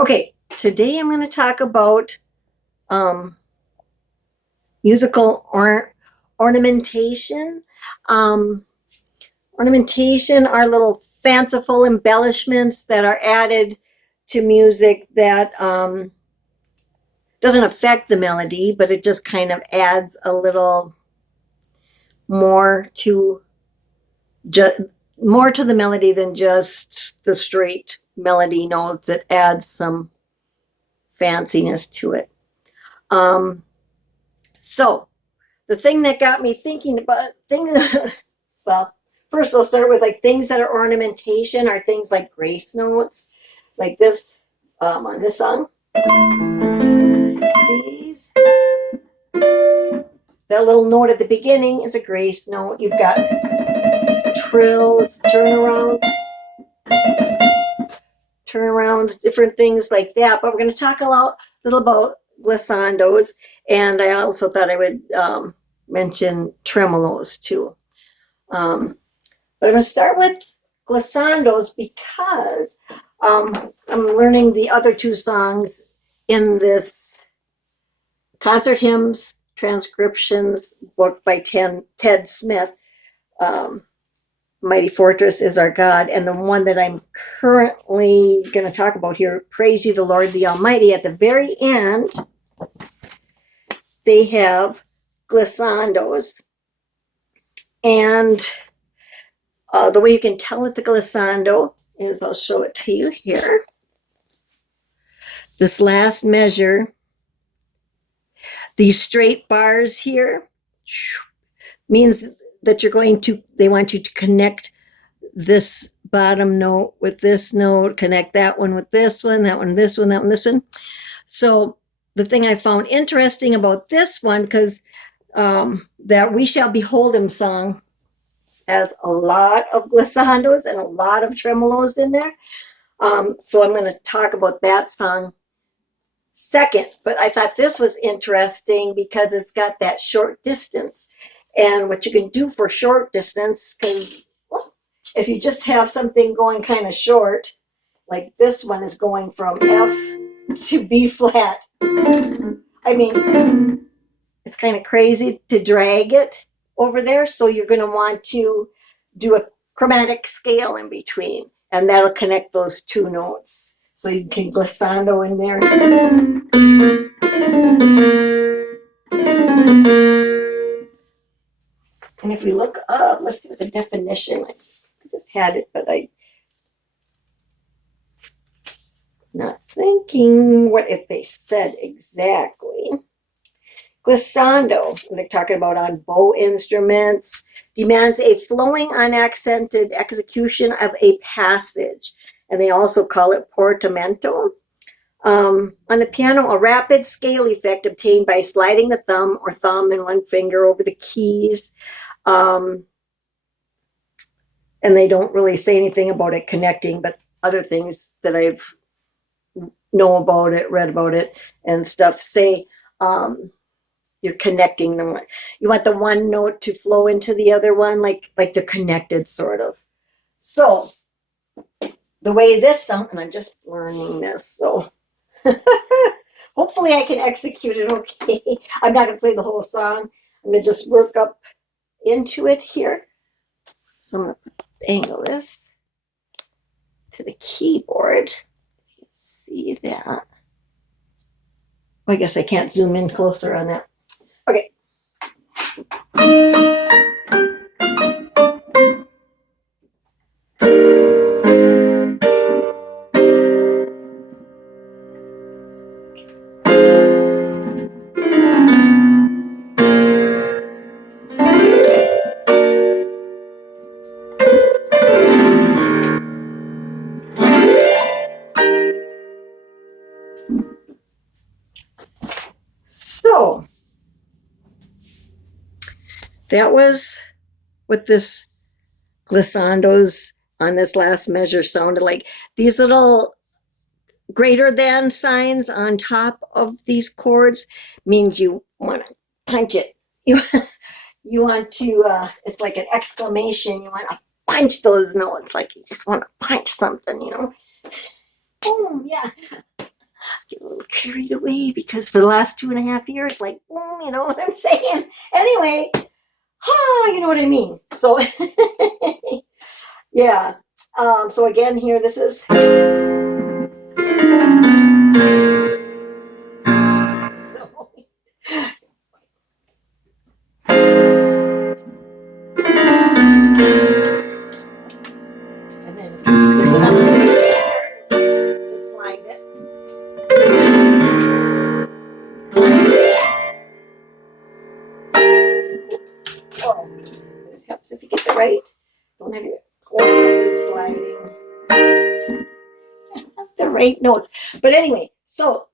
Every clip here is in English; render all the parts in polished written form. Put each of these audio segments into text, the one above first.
Okay, today I'm going to talk about musical ornamentation. Ornamentation are little fanciful embellishments that are added to music that doesn't affect the melody, but it just kind of adds a little more to the melody than just the straight melody notes. It adds some fanciness to it. So the thing that got me thinking about well, first I'll start with like things that are ornamentation are things like grace notes, like this on this song. These, that little note at the beginning is a grace note. You've got trills, turnarounds, different things like that. But we're going to talk a little about glissandos, and I also thought I would mention tremelos too. But I'm going to start with glissandos because I'm learning the other two songs in this concert hymns transcriptions book by Ted Smith. Mighty Fortress is Our God, and the one that I'm currently going to talk about here, Praise Ye the Lord the Almighty. At the very end, they have glissandos, and the way you can tell it's a glissando is, I'll show it to you here. This last measure, these straight bars here, means that they want you to connect this bottom note with this note, connect that one with this one, that one, this one, that one, this one. So the thing I found interesting about this one, because that We Shall Behold Him song has a lot of glissandos and a lot of tremolos in there. So I'm going to talk about that song second, but I thought this was interesting because it's got that short distance. And what you can do for short distance, because if you just have something going kind of short, like this one is going from F to B flat. I mean, it's kind of crazy to drag it over there. So you're going to want to do a chromatic scale in between, and that'll connect those two notes. So you can glissando in there. And if we look up, let's see what the definition, I just had it, but I'm not thinking what if they said exactly. Glissando, they're talking about on bow instruments, demands a flowing, unaccented execution of a passage. And they also call it portamento. On the piano, a rapid scale effect obtained by sliding the thumb or thumb and one finger over the keys. And they don't really say anything about it connecting, but other things that I've know about it, read about it, and stuff say you're connecting them. You want the one note to flow into the other one, like they're connected, sort of. So the way this sounds, and I'm just learning this, so hopefully I can execute it okay. I'm not going to play the whole song. I'm going to just work up into it here. So I'm going to angle this to the keyboard. You can see that. Well, I guess I can't zoom in closer on that. Okay. So that was what this glissandos on this last measure sounded like. These little greater than signs on top of these chords means you want to punch it. You want to, it's like an exclamation. You want to punch those notes, like you just want to punch something, you know. Boom, yeah. carried away because for the last 2.5 years, like, boom, you know what I'm saying? Anyway, you know what I mean. So, yeah. So again, here, this is. So, and then there's enough space there to slide it. Oh, this helps if you get the right. Don't have your glasses sliding. The right notes. But anyway, so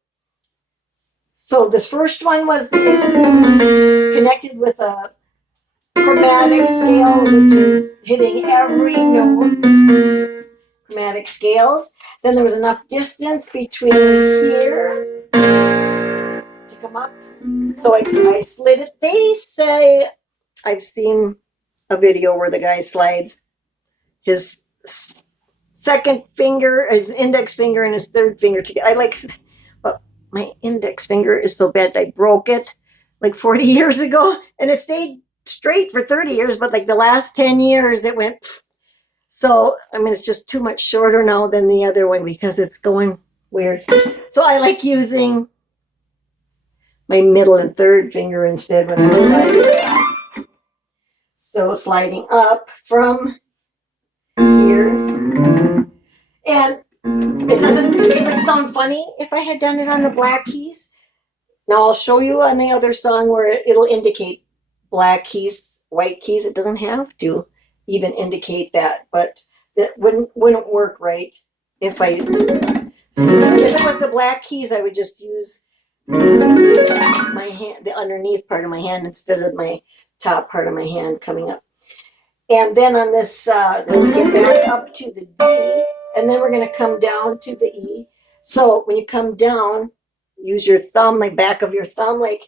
this first one was connected with a chromatic scale, which is hitting every note. Chromatic scales. Then there was enough distance between here to come up. So I slid it. They say, I've seen a video where the guy slides his second finger, his index finger, and his third finger together. But my index finger is so bad, I broke it like 40 years ago, and it stayed straight for 30 years, but like the last 10 years, it went. So, I mean, it's just too much shorter now than the other one because it's going weird. So I like using my middle and third finger instead when I'm sliding. So sliding up from here. And it would sound funny if I had done it on the black keys. Now I'll show you on the other song where it'll indicate black keys, white keys. It doesn't have to even indicate that, but that wouldn't work right if it was the black keys. I would just use my hand, the underneath part of my hand, instead of my top part of my hand coming up. And then on this, then we get back up to the D, and then we're going to come down to the E. So when you come down, use your thumb, like back of your thumb, like.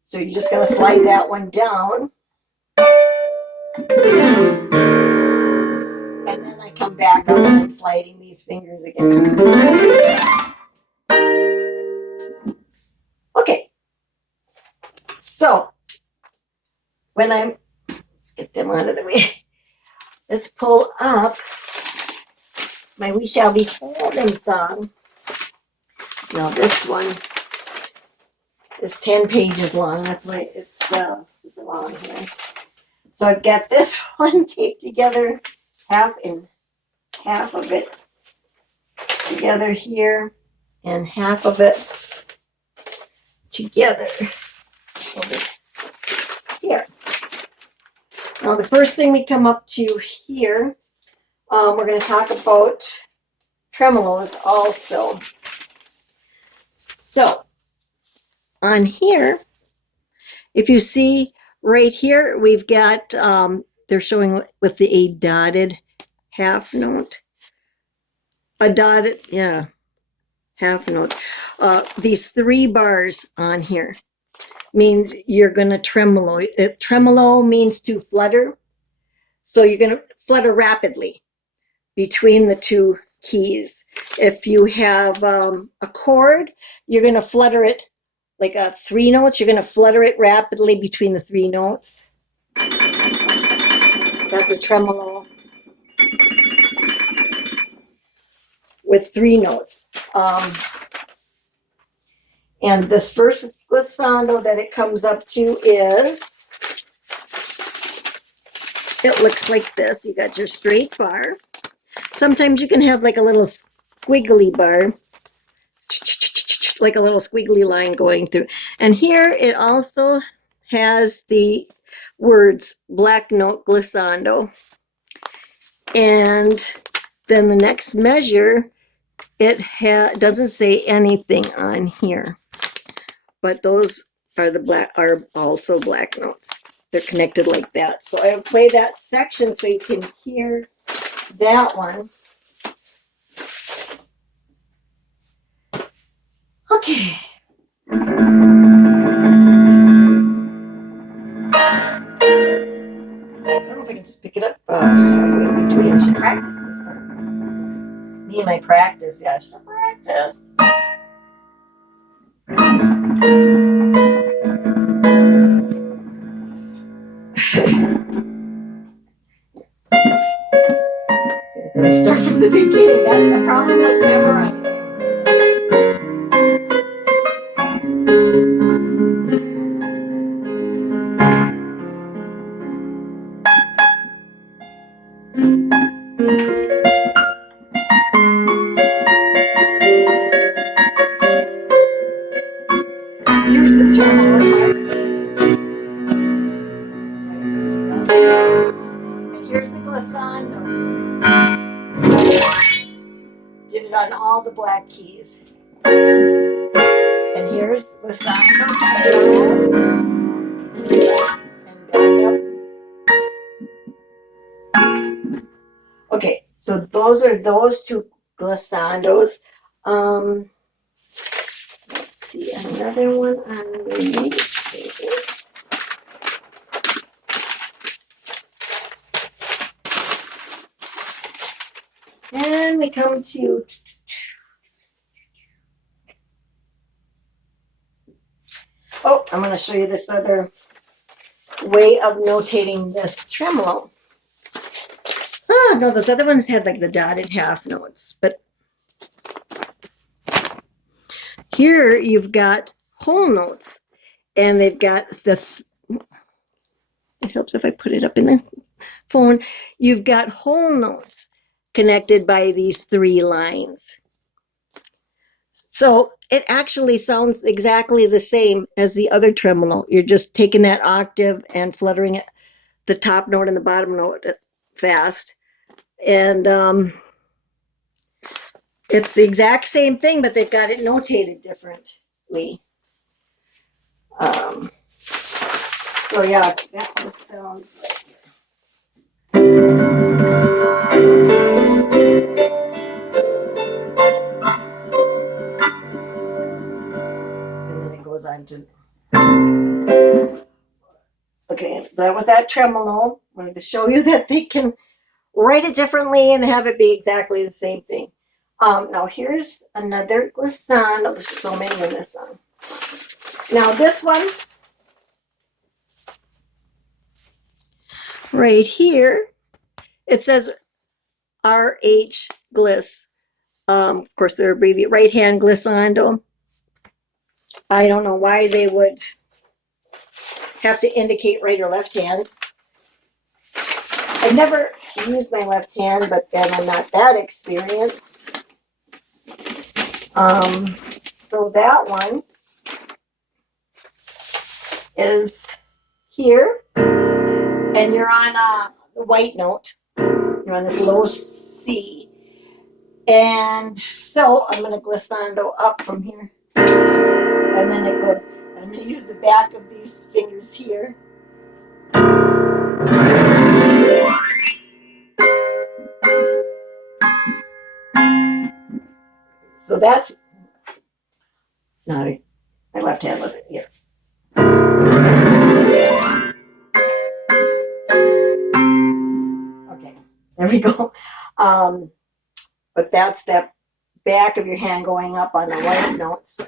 So you're just going to slide that one down. And then I come back up and I'm sliding these fingers again. Okay. So let's get them out of the way. Let's pull up my We Shall Be Golden song. Now this one is 10 pages long. That's why it's super long here. So I've got this one taped together, half of it together here, and half of it together over here. Now the first thing we come up to here, we're going to talk about tremelos also. So on here, if you see right here, we've got, they're showing with a dotted half note. A dotted, yeah, half note. These 3 bars on here means you're going to tremolo. Tremolo means to flutter. So you're going to flutter rapidly between the 2 keys. If you have a chord, you're going to flutter it like 3 notes. You're going to flutter it rapidly between the 3 notes. That's a tremolo with 3 notes. And this first glissando that it comes up to is, it looks like this. You got your straight bar. Sometimes you can have like a little squiggly bar, like a little squiggly line going through. And here it also has the words black note glissando. And then the next measure, it doesn't say anything on here, but those are also black notes. They're connected like that. So I'll play that section so you can hear that one. Okay. I don't know if I can just pick it up. I should practice this one. be my practice. Yeah, it's practice. Let's start from the beginning. That's the problem with memorizing. Here's the tremolo part. And here's the glissando. Did it on all the black keys. And here's the glissando. And back up. Okay, so those are those two glissandos. Let's see, another one on these pages. And we come to I'm going to show you this other way of notating this tremolo. Oh, no, those other ones had like the dotted half notes, but here you've got whole notes, and they've got it helps if I put it up in the phone. You've got whole notes connected by these 3 lines. So it actually sounds exactly the same as the other tremolo. You're just taking that octave and fluttering it, the top note and the bottom note fast. And it's the exact same thing, but they've got it notated differently. So yeah, that one sounds like and then it goes on to. Okay, that was that tremolo. I wanted to show you that they can write it differently and have it be exactly the same thing. Now here's another glissando. There's so many in this one. Now this one right here, it says RH Gliss. Of course, they're abbreviated right hand glissando. I don't know why they would have to indicate right or left hand. I've never used my left hand, but then I'm not that experienced. So that one is here, and you're on the white note. You're on this low C. And so I'm going to glissando up from here. And then it goes, I'm going to use the back of these fingers here. So that's, no, my left hand was it here. Okay, there we go. But that's that back of your hand going up on the white notes.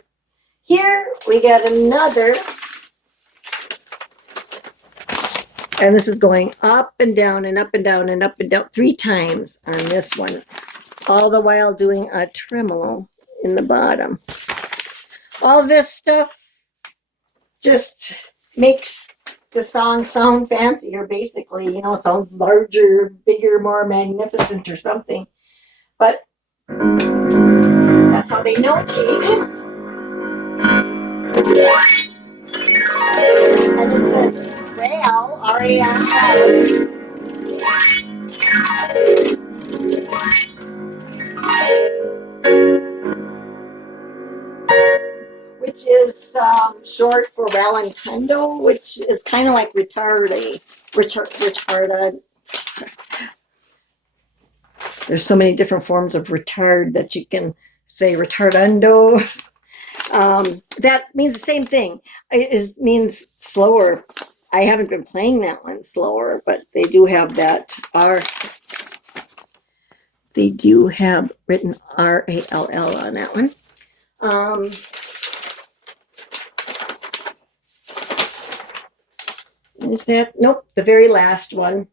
Here we got another, and this is going up and down and up and down and up and down 3 times on this one, all the while doing a tremolo in the bottom. All this stuff just makes the song sound fancier, basically, you know, sounds larger, bigger, more magnificent or something. But that's how they notate it. And it says rail, R-A-L-L, which is short for rallentando, which is kind of like retarded. There's so many different forms of retard that you can say retardando. That means the same thing. It means slower. I haven't been playing that one slower, but they do have that R. they do have written R-A-L-L on that one. Is that? Nope, the very last one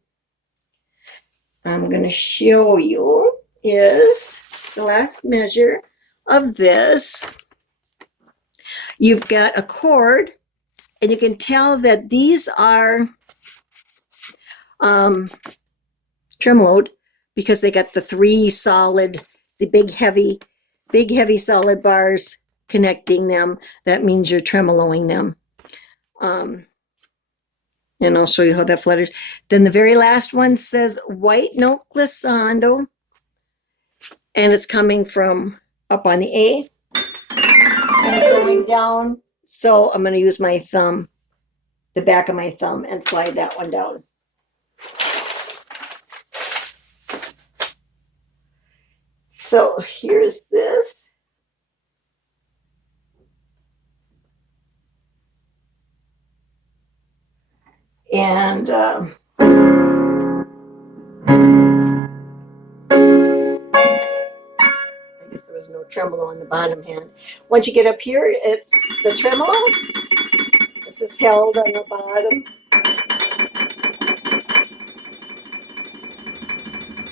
I'm going to show you is the last measure of this. You've got a chord, and you can tell that these are tremeloed because they got the three solid, the big heavy solid bars connecting them. That means you're tremoloing them. And I'll show you how that flutters. Then the very last one says white note glissando, and it's coming from up on the A and going down. So I'm going to use my thumb, the back of my thumb, and slide that one down. So here's this. And I guess there was no tremolo on the bottom hand. Once you get up here, it's the tremolo. This is held on the bottom.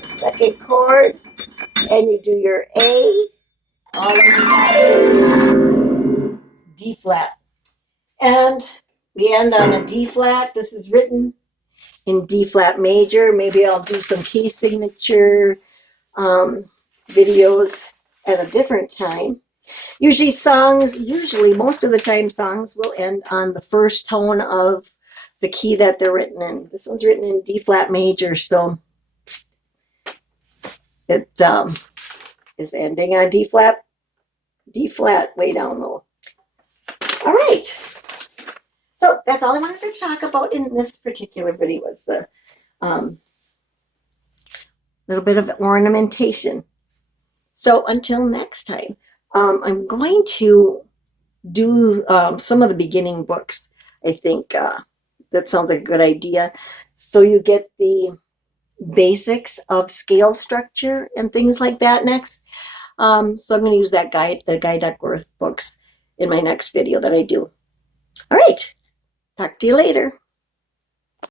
Second chord, and you do your A, all the way down to D flat. And we end on a D flat. This is written in D flat major. Maybe I'll do some key signature videos at a different time. Usually most of the time songs will end on the first tone of the key that they're written in. This one's written in D flat major, so it is ending on D flat way down low. All right. So that's all I wanted to talk about in this particular video, was the little bit of ornamentation. So until next time, I'm going to do some of the beginning books. I think that sounds like a good idea. So you get the basics of scale structure and things like that next. So I'm going to use that the Guy Duckworth books in my next video that I do. All right. Talk to you later.